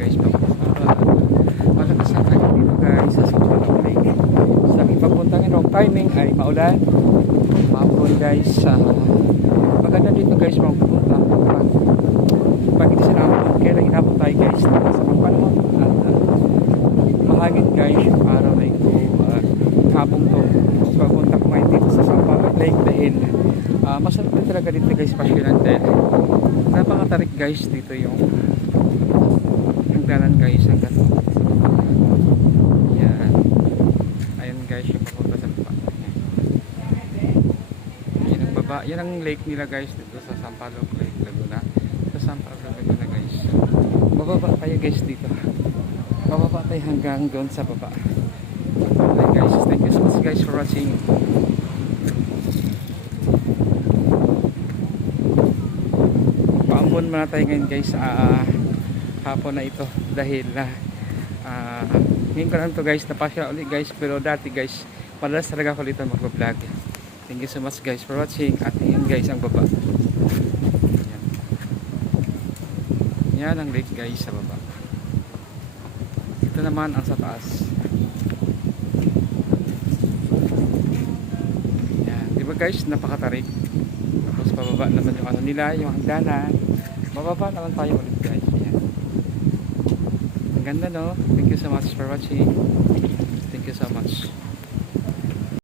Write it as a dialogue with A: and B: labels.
A: guys para malakas ang dito guys sa Sobrang Lake. Sa ipapuntang inong timing ay maulan. Maapon guys uh, maganda dito guys mga pupunta. Pag, pag hindi sinapon kailan hinapon tayo guys sa pagpanahon. At uh, mahangin guys yung araw na ito uh, kapong to. Papunta ko ngayon dito sa Sobrang Lake dahil uh, masarap din talaga dito guys pasyalan dahil napakatarik guys dito yung dalan guys ang gato. Yan. Ayan guys yung papunta sa baba. Yan ang baba. Yan ang lake nila guys dito sa Sampaloc Lake Laguna. Sa Sampaloc Laguna guys. Bababa tayo guys dito. Bababa tayo hanggang doon sa baba. Okay guys, thank you so much guys for watching. Paambon muna tayo ngayon guys sa ah, hapon na ito dahil na ah, ngayon ko lang to guys napasya ulit guys pero dati guys madalas talaga ako dito mag-vlog. Thank you so much guys for watching. At yun guys ang baba. Yan, yan ang lake guys sa baba. Ito naman ang sa taas. Yan di ba guys napakatarik? Tapos pababa naman yung ano nila yung hagdanan. Bababa naman tayo ulit guys ganda no? Thank you so much for watching. Thank you so much